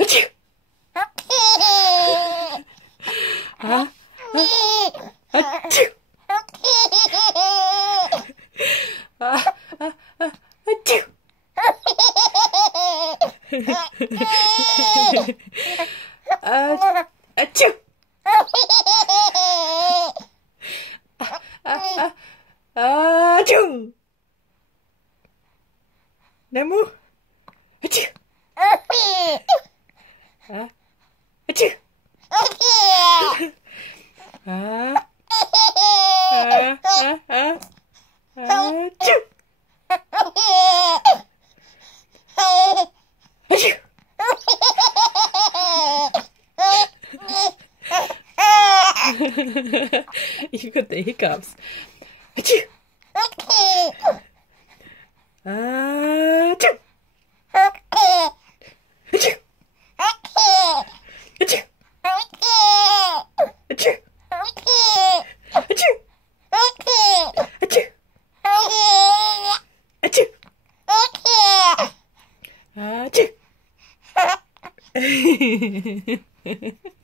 Achoo! Huh? Achoo! Achoo! Achoo! Achoo! Nemu? Achoo! Achoo! Achoo! Achoo! You got the hiccups. Achoo! Achoo! Achoo! Achoo! Achoo! Achoo! Achoo! Achoo!